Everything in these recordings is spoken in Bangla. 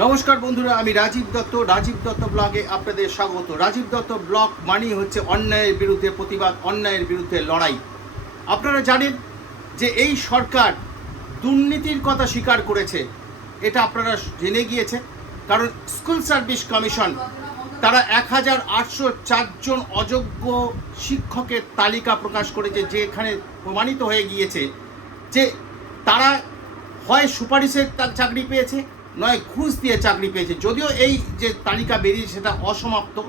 নমস্কার বন্ধুরা, আমি রাজীব দত্ত রাজীব দত্ত ব্লগে আপনাদের স্বাগত। রাজীব দত্ত ব্লগ মানি হচ্ছে অন্যায়ের বিরুদ্ধে প্রতিবাদ, অন্যায়ের বিরুদ্ধে লড়াই। আপনারা জানেন যে এই সরকার দুর্নীতির কথা স্বীকার করেছে, এটা আপনারা জেনে গিয়েছে কারণ স্কুল সার্ভিস কমিশন, তারা এক হাজার আটশো চারজন অযোগ্য শিক্ষকের তালিকা প্রকাশ করেছে যে এখানে প্রমাণিত হয়ে গিয়েছে যে তারা হয় সুপারিশের তার চাকরি পেয়েছে নয়, ঘুষ দিয়ে চাকরি পেয়েছে। যদিও এই যে তালিকা বেরিয়েছে সেটা অসমাপ্ত।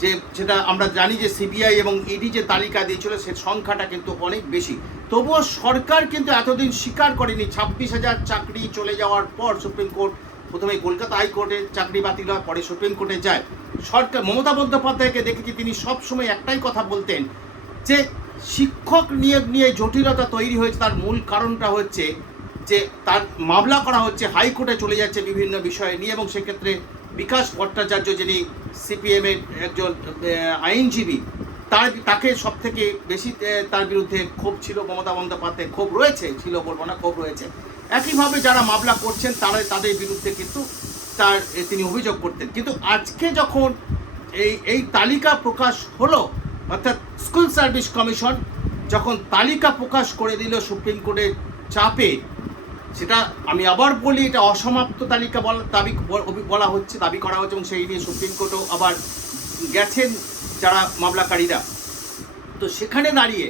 যে সেটা আমরা জানি যে সিবিআই এবং ইডি যে তালিকা দিয়েছিল, সে সংখ্যাটা কিন্তু অনেক বেশি। তবুও সরকার কিন্তু এতদিন স্বীকার করেনি। ছাব্বিশ হাজার চাকরি চলে যাওয়ার পর সুপ্রিম কোর্ট প্রথমে কলকাতা হাইকোর্টে চাকরি বাতিল হয়, পরে সুপ্রিম কোর্টে যায়। সরকার মমতা বন্দ্যোপাধ্যায়কে দেখেছি, তিনি সবসময় একটাই কথা বলতেন যে, শিক্ষক নিয়োগ নিয়ে জটিলতা তৈরি হয়েছে। তার মূল কারণটা হচ্ছে যে তার মামলা করা হচ্ছে, হাইকোর্টে চলে যাচ্ছে বিভিন্ন বিষয় নিয়ে এবং সেক্ষেত্রে বিকাশ ভট্টাচার্য যিনি সিপিএমের একজন আইনজীবী, তার তাকে সব থেকে বেশি তার বিরুদ্ধে ক্ষোভ ছিল, মমতা বন্দ্যোপাধ্যায় ক্ষোভ রয়েছে, ছিল বলব না, ক্ষোভ রয়েছে। একইভাবে যারা মামলা করছেন তারা তাদের বিরুদ্ধে কিন্তু তার তিনি অভিযোগ করতেন। কিন্তু আজকে যখন এই এই তালিকা প্রকাশ হলো, অর্থাৎ স্কুল সার্ভিস কমিশন যখন তালিকা প্রকাশ করে দিল সুপ্রিম কোর্টের চাপে সেটা আমি আবার বলি, এটা অসমাপ্ত তালিকা বলা, দাবি বলা হচ্ছে, দাবি করা হচ্ছে এবং সেই নিয়ে সুপ্রিম কোর্টও আবার গেছেন যারা মামলাকারীরা। তো সেখানে দাঁড়িয়ে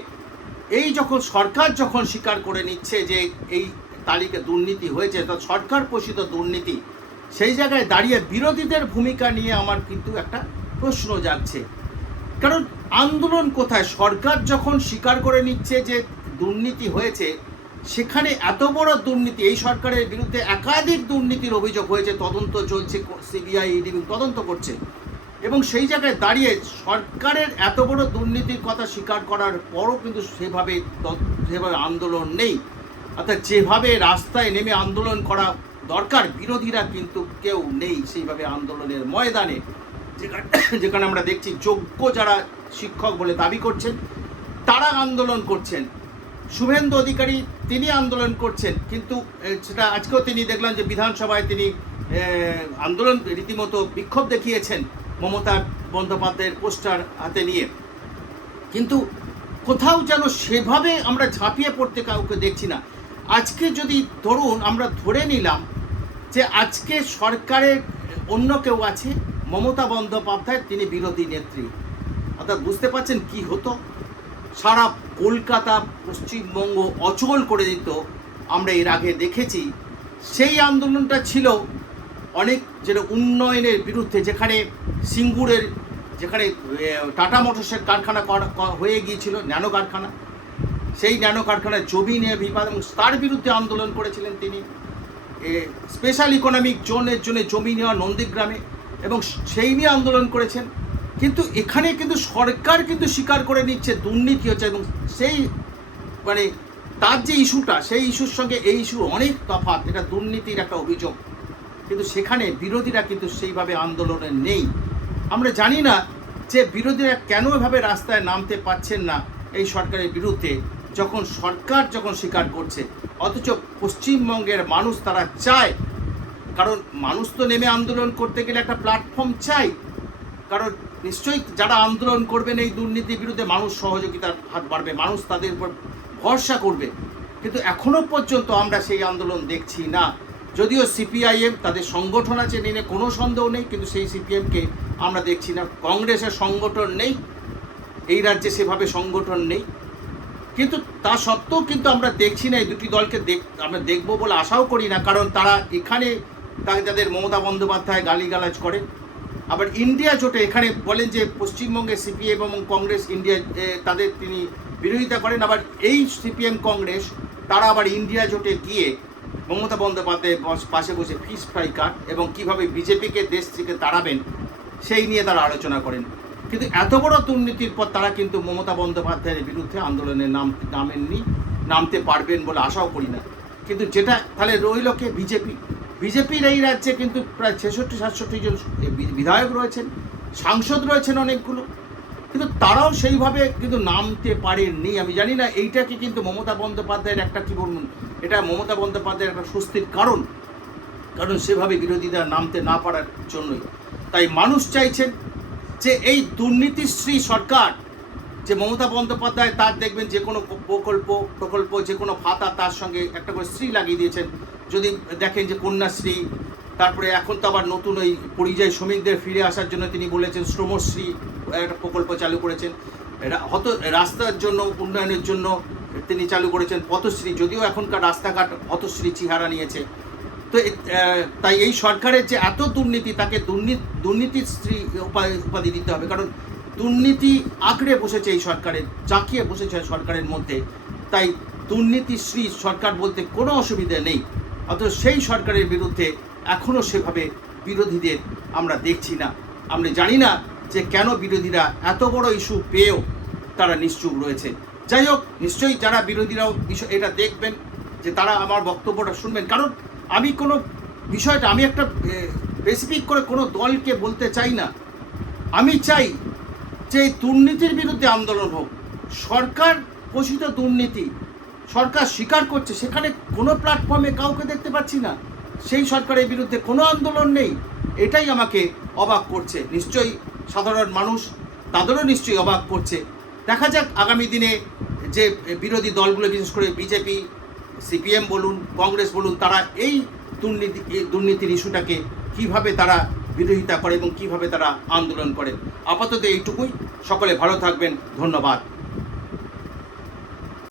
এই যখন সরকার যখন স্বীকার করে নিচ্ছে যে এই তালিকা দুর্নীতি হয়েছে তো সরকার পোষিত দুর্নীতি, সেই জায়গায় দাঁড়িয়ে বিরোধীদের ভূমিকা নিয়ে আমার কিন্তু একটা প্রশ্ন জাগছে। কারণ আন্দোলন কোথায়? সরকার যখন স্বীকার করে নিচ্ছে যে দুর্নীতি হয়েছে সেখানে এত বড় দুর্নীতি, এই সরকারের বিরুদ্ধে একাধিক দুর্নীতির অভিযোগ হয়েছে, তদন্ত চলছে, সিবিআই, ইডি তদন্ত করছে। এবং সেই জায়গায় দাঁড়িয়ে সরকারের এত বড় দুর্নীতির কথা স্বীকার করার পরও কিন্তু সেভাবে সেভাবে আন্দোলন নেই। অর্থাৎ যেভাবে রাস্তায় নেমে আন্দোলন করা দরকার, বিরোধীরা কিন্তু কেউ নেই সেইভাবে আন্দোলনের ময়দানে। যেখানে যেখানে আমরা দেখছি যোগ্য যারা শিক্ষক বলে দাবি করছেন, তারা আন্দোলন করছেন। শুভেন্দু অধিকারী তিনি আন্দোলন করছেন, কিন্তু সেটা আজকেও তিনি দেখলাম যে বিধানসভায় তিনি আন্দোলন রীতিমতো বিক্ষোভ দেখিয়েছেন মমতা বন্দ্যোপাধ্যায়ের পোস্টার হাতে নিয়ে। কিন্তু কোথাও যেন সেভাবে আমরা ঝাঁপিয়ে পড়তে কাউকে দেখছি না। আজকে যদি ধরুন আমরা ধরে নিলাম যে আজকে সরকারের অন্য কেউ আছে, মমতা বন্দ্যোপাধ্যায়, তিনি বিরোধী নেত্রী। অর্থাৎ বুঝতে পারছেন কি হতো? সারা কলকাতা, পশ্চিমবঙ্গ অচল করে দিত। আমরা এর আগে দেখেছি। সেই আন্দোলনটা ছিল অনেক যেটা উন্নয়নের বিরুদ্ধে, যেখানে সিঙ্গুরের, যেখানে টাটা মোটরসের কারখানা করা- হয়ে গিয়েছিল, ন্যানো কারখানা। সেই ন্যানো কারখানায় জমি নিয়ে বিবাদ এবং তার বিরুদ্ধে আন্দোলন করেছিলেন তিনি। স্পেশাল ইকোনমিক জোনের জন্য জমি নেওয়া নন্দীগ্রামে এবং সেই নিয়ে আন্দোলন করেছেন। কিন্তু এখানে কিন্তু সরকার কিন্তু স্বীকার করে নিচ্ছে, দুর্নীতি হচ্ছে এবং সেই মানে তার যে ইস্যুটা, সেই ইস্যুর সঙ্গে এই ইস্যু অনেক তফাৎ, এটা দুর্নীতির একটা অভিযোগ। কিন্তু সেখানে বিরোধীরা কিন্তু সেইভাবে আন্দোলনে নেই। আমরা জানি না যে বিরোধীরা কেন এভাবে রাস্তায় নামতে পারছেন না এই সরকারের বিরুদ্ধে, যখন সরকার যখন স্বীকার করছে, অথচ পশ্চিমবঙ্গের মানুষ তারা চায়। কারণ মানুষ তো নেমে আন্দোলন করতে গেলে একটা প্ল্যাটফর্ম চাই। কারণ নিশ্চয়ই যারা আন্দোলন করবেন এই দুর্নীতির বিরুদ্ধে মানুষ সহযোগিতার হাত বাড়বে, মানুষ তাদের উপর ভরসা করবে। কিন্তু এখনও পর্যন্ত আমরা সেই আন্দোলন দেখছি না। যদিও সিপিআইএম তাদের সংগঠন আছে নিয়ে কোনো সন্দেহ নেই, কিন্তু সেই সিপিএমকে আমরা দেখছি না। কংগ্রেসের সংগঠন নেই, এই রাজ্যে সেভাবে সংগঠন নেই। কিন্তু তা সত্ত্বেও কিন্তু আমরা দেখছি না, এই দুটি দলকে দেখ, আমরা দেখব বলে আশাও করি না। কারণ তারা এখানে তাদের মমতা বন্দ্যোপাধ্যায় গালিগালাজ করে আবার ইন্ডিয়া জোটে এখানে বলেন যে পশ্চিমবঙ্গে সিপিএম এবং কংগ্রেস ইন্ডিয়া তাদের তিনি বিরোধিতা করেন। আবার এই সিপিএম, কংগ্রেস, তারা আবার ইন্ডিয়া জোটে গিয়ে মমতা বন্দ্যোপাধ্যায়ের পাশে বসে ফিস ফ্রাই কাট এবং কীভাবে বিজেপিকে দেশ থেকে তাড়াবেন, সেই নিয়ে তারা আলোচনা করেন। কিন্তু এত বড় দুর্নীতির পর তারা কিন্তু মমতা বন্দ্যোপাধ্যায়ের বিরুদ্ধে আন্দোলনে নাম, নামেননি, নামতে পারবেন বলে আশাও করি না। কিন্তু যেটা, তাহলে রইল কে বিজেপি? বিজেপির এই রাজ্যে কিন্তু প্রায় ছেষট্টি, সাতষট্টি জন বিধায়ক রয়েছেন, সাংসদ রয়েছেন অনেকগুলো। কিন্তু তারাও সেইভাবে কিন্তু নামতে পারেননি। আমি জানি না, এইটাকে কিন্তু মমতা বন্দ্যোপাধ্যায়ের একটা কী বলুন এটা মমতা বন্দ্যোপাধ্যায়ের একটা স্বস্তির কারণ। কারণ সেভাবে বিরোধীরা নামতে না পারার জন্যই। তাই মানুষ চাইছেন যে এই দুর্নীতিশ্রী সরকার, যে মমতা বন্দ্যোপাধ্যায় তার দেখবেন যে কোনো প্রকল্প প্রকল্প, যে কোনো ভাতা তার সঙ্গে একটা করে স্ত্রী লাগিয়ে দিয়েছেন যদি দেখেন যে কন্যাশ্রী, তারপরে এখন তো আবার নতুন ওই পরিযায়ী শ্রমিকদের ফিরে আসার জন্য তিনি বলেছেন শ্রমশ্রী একটা প্রকল্প চালু করেছেন। হত, রাস্তার জন্য, উন্নয়নের জন্য তিনি চালু করেছেন পথশ্রী, যদিও এখনকার রাস্তাঘাট পথশ্রী চেহারা নিয়েছে। তো তাই এই সরকারের যে এত দুর্নীতি, তাকে দুর্নীতি দুর্নীতির স্ত্রী উপাধি দিতে হবে। কারণ দুর্নীতি আঁকড়ে বসেছে এই সরকারের চাকিয়ে বসেছে সরকারের মধ্যে। তাই দুর্নীতি দুর্নীতিশ্রী সরকার বলতে কোনো অসুবিধা নেই। অথচ সেই সরকারের বিরুদ্ধে এখনও সেভাবে বিরোধীদের আমরা দেখছি না। আমরা জানি না যে কেন বিরোধীরা এত বড় ইস্যু পেয়েও তারা নিশ্চুপ রয়েছে। যাই হোক, নিশ্চয়ই যারা বিরোধীরাও বিষয়, এটা দেখবেন যে তারা আমার বক্তব্যটা শুনবেন। কারণ আমি কোনো বিষয়টা, আমি একটা স্পেসিফিক করে কোনো দলকে বলতে চাই না। আমি চাই যে এই দুর্নীতির বিরুদ্ধে আন্দোলন হোক। সরকার পোষিত দুর্নীতি সরকার স্বীকার করছে, সেখানে কোনো প্ল্যাটফর্মে কাউকে দেখতে পাচ্ছি না। সেই সরকারের বিরুদ্ধে কোনো আন্দোলন নেই। এটাই আমাকে অবাক করছে। নিশ্চয়ই সাধারণ মানুষ তাদেরও নিশ্চয়ই অবাক করছে। দেখা যাক আগামী দিনে যে বিরোধী দলগুলো, বিশেষ করে বিজেপি, সিপিএম বলুন, কংগ্রেস বলুন, তারা এই দুর্নীতি দুর্নীতির ইস্যুটাকে কীভাবে তারা বিরোধিতা করে এবং কীভাবে তারা আন্দোলন করে। আপাতত এইটুকুই। সকলে ভালো থাকবেন। ধন্যবাদ।